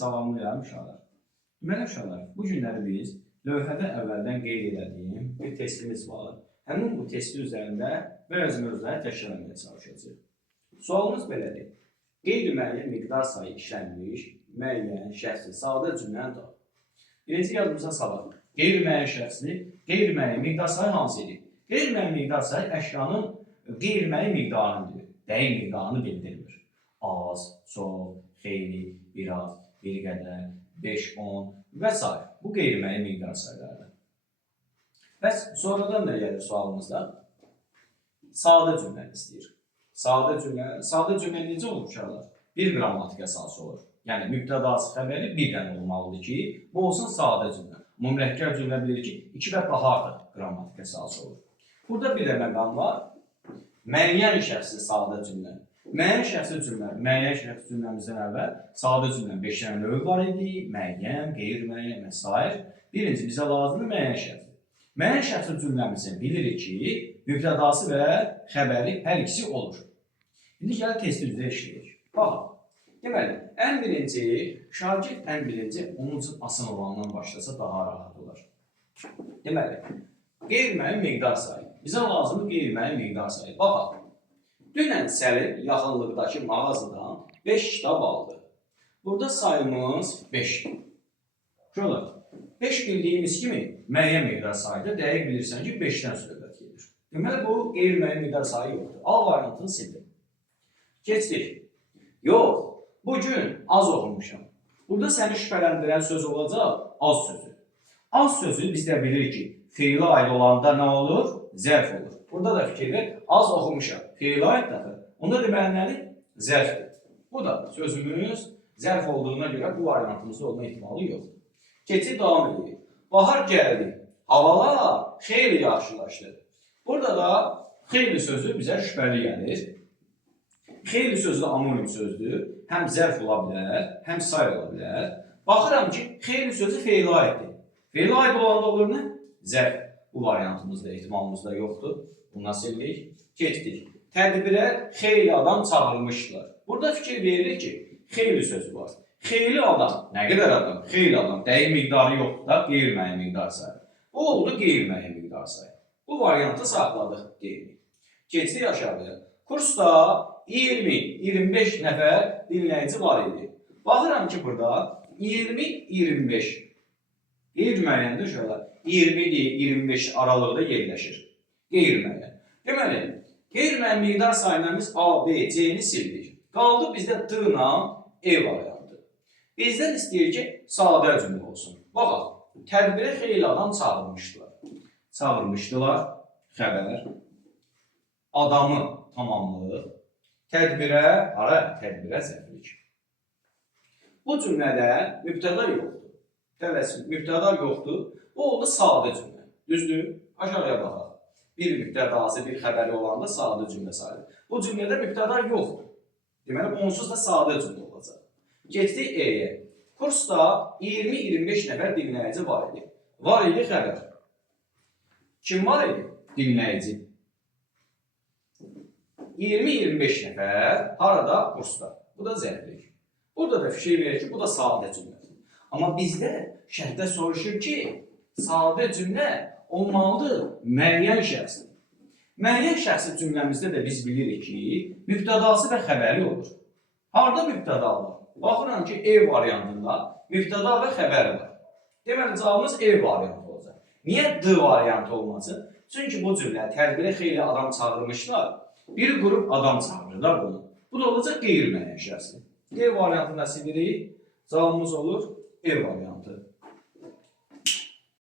salamlayıram uşaqlar. Deməli uşaqlar, bu günləri biz lövhədə əvvəldən qeyd etdiyim bir testimiz var. Həmin bu testi üzərində bəzi mövzuları təşkil etməyə çalışacağıq. Sualımız belədir. Qeyri-müəyyən miqdar sayı işlənmiş, müəyyən, şəxsi, sadə cümləni tapın. Birinci yadımıza salaq. Qeyri-müəyyən şəxsli, qeyri-müəyyən miqdar sayı hansı idi? Qeyri-müəyyən miqdar sayı əşyanın qeyri-müəyyən miqdarını bilir, dəqiq miqdarını bildirmir. Az, çox, xeyli, biraz, bir qədər, 5, 10 və s. Bu qeyri-müəyyən miqdar sayılardır. Bəs sonradan nə gəlir sualımızda? Sadə cümləni istəyir. Sadə cümlə necə olur uşaqlar? Bir qrammatik əsası olur. Yəni mübtədası xəbəri bir dənə olmalıdır ki, bu olsun sadə cümlə. Amma mürəkkəb cümlə bilir ki, 2 və daha artıq qrammatik əsası olur. Burada bir də məqam var. Müəyyən şəxsi sadə cümlə. Müəyyən şəxsi cümləmizdən əvvəl sadə cümlənin 5 dənə növü var idi. Müəyyən, qeyri-müəyyən və s. Birinci bizə lazımdır müəyyən şəxsi. Müəyyən şəxsi cümləmizin bilirik ki, mübtədası və xəbəri hər ikisi olur. İndi gəl testi üzrə işləyək. Baxın. Deməli, ən birinci, şagird ən birinci onun üçün asan olandan başlasa daha rahat olar. Deməli, qeyri-müəyyən miqdar sayı. Bizə lazımdır qeyri-müəyyən miqdar sayı. Baxın. Dünən Səlim yaxınlıqdakı mağazadan 5 kitab aldı. Burada sayımız 5'dir. Şöyle, 5 bildiyimiz kimi müəyyən miqdar sayıdır. Dəqiq bilirsən ki, 5-dən söhbət gedir. Deməli, bu qeyri-müəyyən miqdar sayı yoxdur. A variantını sildim. Keçdik. Yox, bugün az oxumuşam. Burada səni şübhələndirən söz olacaq, az sözü. Az sözü biz də bilirik ki, feili aid olanda nə olur? Zərf olur. Burada da fikirlər, az oxumuşam. Feili aid daxil. Onda deməli nədir? Zərfdir. Bu da sözümüz zərf olduğuna görə bu variantımızda olma ehtimalı yoxdur. Keçid davam edir. Bahar gəldi. Havalar xeyli yaxşılaşdı. Burada da xeyli sözü bizə şübhəli gəlir. Xeyli sözü də anonim sözdür. Həm zərf ola bilər, həm say ola bilər. Baxıram ki, xeyli sözü feili aiddir. Feili aid olanda olur nə? Zərf. Bu variantımızda ehtimalımızda yoxdur. Buna sildik. Keçdik. Tədbirə xeyli adam çağırmışdılar. Burada fikir verilir ki, xeyli sözü var. Xeyli adam. Nə qədər adam? Xeyli adam. Dəqiq miqdarı yoxdur da, qeyri-müəyyən miqdar sayı. Bu oldu qeyri-müəyyən miqdar sayı. Bu variantı saxladıq deyilik. Keçdik aşağıya. Kursda 20-25 nəfər dinləyici var idi. Baxıram ki, burada 20-25 qeyri-müəyyəndir uşaqlar. 20-25 aralıqda yerləşir. Qeyri-müəyyən. Deməli, qeyri-müəyyən miqdar sayınlarımız A, B, C-ni sildik. Qaldı bizdə D ilə E variantı. Bizdən istəyir ki, sadə cümlə olsun. Baxaq, tədbirə xeyli adam çağırmışdılar. Çağırmışdılar, xəbər, adamı tamamlıq, tədbirə, hara? Tədbirə zərflik. Bu cümlədə mübtəda yoxdur. Tələsin, mübtəda yoxdur. Bu oldu sadə cümlə. Düzdür? Aşağıya baxaq. Bir mübtədası, bir xəbəri olanda sadə cümlə sayılır. Bu cümlədə mübtəda yoxdur. Deməli, onsuz da sadə cümlə olacaq. Keçdik E-yə. Kursda 20-25 nəfər dinləyici var idi. Var idi xəbər. Kim var idi? Dinləyici. 20-25 nəfər harada? Kursda. Bu da zərflik. Burada da fikir verir ki, bu da sadə cümlədir. Amma bizdə şərtdə soruşur ki, sadə cümlə olmalıdır müəyyən şəxsi. Müəyyən şəxsi cümləmizdə də biz bilirik ki, mübtədası və xəbəri olur. Harada mübtəda var? Baxıram ki, E variantında mübtəda və xəbəri var. Deməli, cavabımız E variantı olacaq. Niyə D variantı olmasın? Çünki bu cümlə tədbirə xeyli adam çağırmışlar. Bir qrup adam çağırırlar bunu. Bu da olacaq qeyri-müəyyən şəxsi. E variantını silirik. Cavabımız olur E variantı.